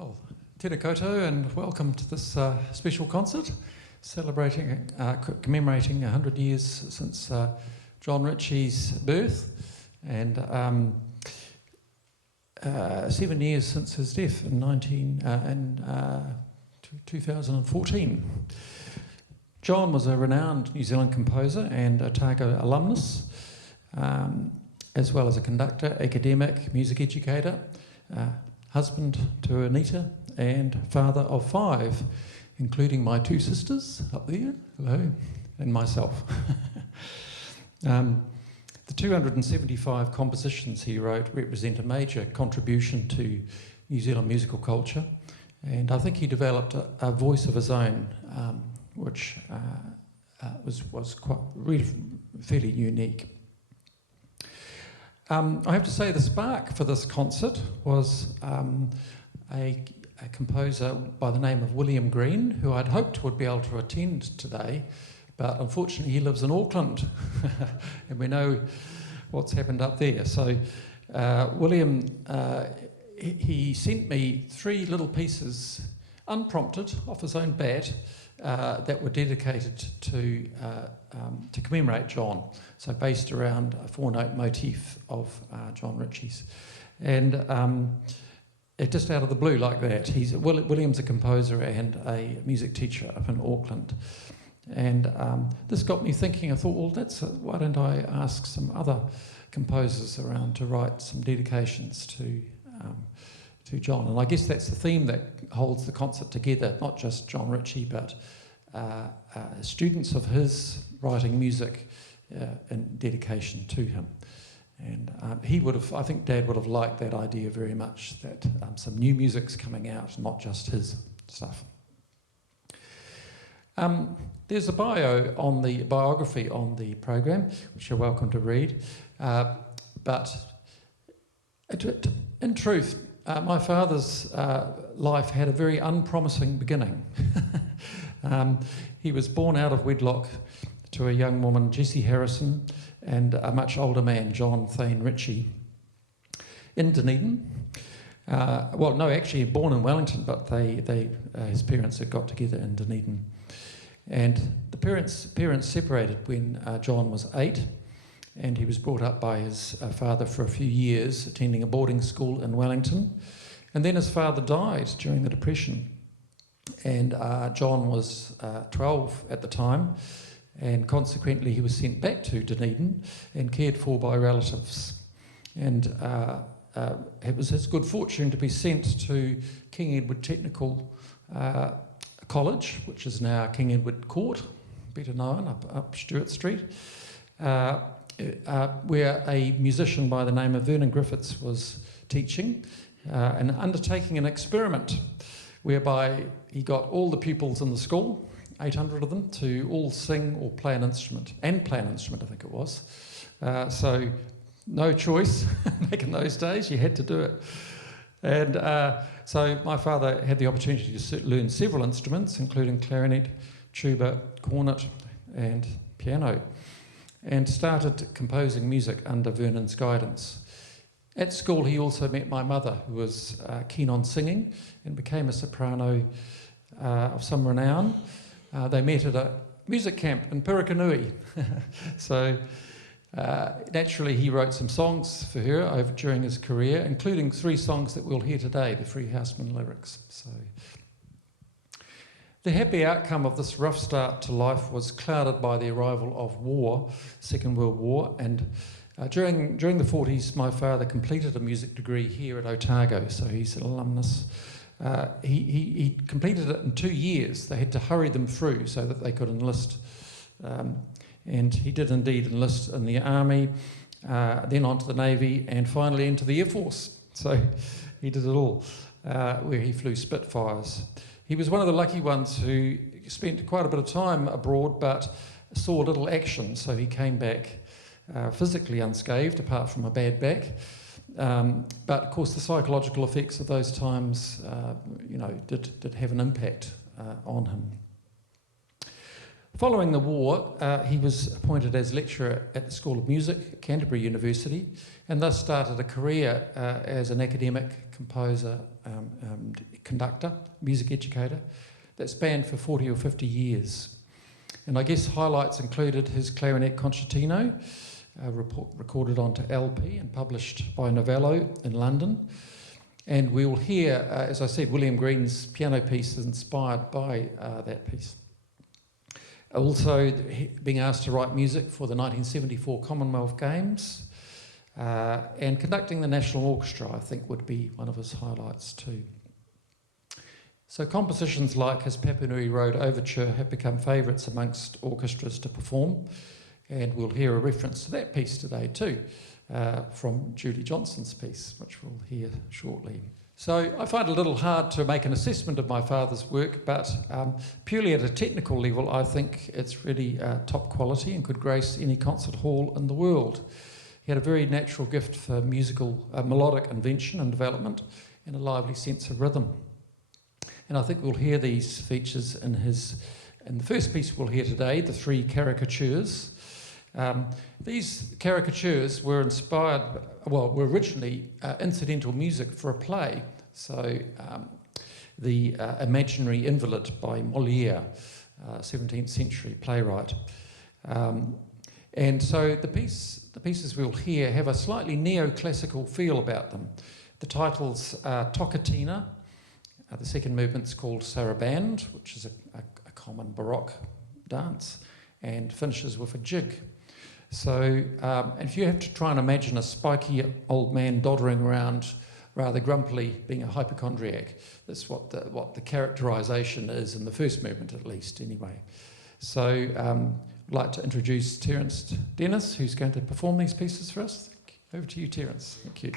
Well, tēnā koutou and welcome to this special concert celebrating, commemorating 100 years since John Ritchie's birth and 7 years since his death in 2014. John was a renowned New Zealand composer and Otago alumnus, as well as a conductor, academic, music educator, husband to Anita, and father of 5, including my 2 sisters up there, hello, and myself. The 275 compositions he wrote represent a major contribution to New Zealand musical culture, and I think he developed a voice of his own, which was quite really fairly unique. I have to say the spark for this concert was a composer by the name of William Green, who I'd hoped would be able to attend today, but unfortunately he lives in Auckland, and we know what's happened up there. So William, he sent me 3 little pieces, unprompted, off his own bat, that were dedicated to commemorate John, so based around a 4-note motif of John Ritchie's. And it just out of the blue like that. William's a composer and a music teacher up in Auckland. And this got me thinking. I thought, well, why don't I ask some other composers around to write some dedications to John. And I guess that's the theme that holds the concert together, not just John Ritchie, but students of his writing music in dedication to him. And I think Dad would have liked that idea very much, that some new music's coming out, not just his stuff. There's a biography on the program, which you're welcome to read. But in truth, my father's life had a very unpromising beginning. He was born out of wedlock to a young woman, Jessie Harrison, and a much older man, John Thane Ritchie, in Dunedin. Well, no, actually born in Wellington, but his parents had got together in Dunedin. And the parents separated when John was 8, and he was brought up by his father for a few years, attending a boarding school in Wellington. And then his father died during the Depression, and John was 12 at the time, and consequently he was sent back to Dunedin and cared for by relatives. And it was his good fortune to be sent to King Edward Technical College, which is now King Edward Court, better known, up Stewart Street, where a musician by the name of Vernon Griffiths was teaching and undertaking an experiment whereby he got all the pupils in the school, 800 of them, to all sing or play an instrument, I think it was. So no choice back in those days, you had to do it. And so my father had the opportunity to learn several instruments, including clarinet, tuba, cornet, and piano, and started composing music under Vernon's guidance. At school, he also met my mother, who was keen on singing and became a soprano of some renown. They met at a music camp in Pirikanui. So naturally, he wrote some songs for her during his career, including 3 songs that we'll hear today, the Free Houseman lyrics. So the happy outcome of this rough start to life was clouded by the arrival of war, Second World War, and during the 40s, my father completed a music degree here at Otago, so he's an alumnus. He completed it in 2 years. They had to hurry them through so that they could enlist. And he did indeed enlist in the Army, then onto the Navy, and finally into the Air Force. So he did it all, where he flew Spitfires. He was one of the lucky ones who spent quite a bit of time abroad, but saw little action, so he came back physically unscathed, apart from a bad back. But of course the psychological effects of those times did have an impact on him. Following the war, he was appointed as lecturer at the School of Music at Canterbury University, and thus started a career as an academic composer, conductor, music educator, that spanned for 40 or 50 years. And I guess highlights included his clarinet concertino, recorded onto LP and published by Novello in London. And we will hear, as I said, William Green's piano piece is inspired by that piece. Also, being asked to write music for the 1974 Commonwealth Games, and conducting the National Orchestra, I think, would be one of his highlights too. So compositions like his Papanui Road Overture have become favourites amongst orchestras to perform, and we'll hear a reference to that piece today too, from Judy Johnson's piece, which we'll hear shortly. So I find it a little hard to make an assessment of my father's work, but purely at a technical level, I think it's really top quality and could grace any concert hall in the world. He had a very natural gift for musical melodic invention and development, and a lively sense of rhythm. And I think we'll hear these features in the first piece we'll hear today, the three caricatures. These caricatures were were originally incidental music for a play. So the Imaginary Invalid by Moliere, 17th century playwright. And so the pieces we'll hear have a slightly neoclassical feel about them. The titles are Toccatina, the second movement's called Saraband, which is a common Baroque dance, and finishes with a jig. So if you have to try and imagine a spiky old man doddering around rather grumpily, being a hypochondriac, that's what the characterisation is in the first movement, at least, anyway. So I'd like to introduce Terence Dennis, who's going to perform these pieces for us. Over to you, Terence. Thank you.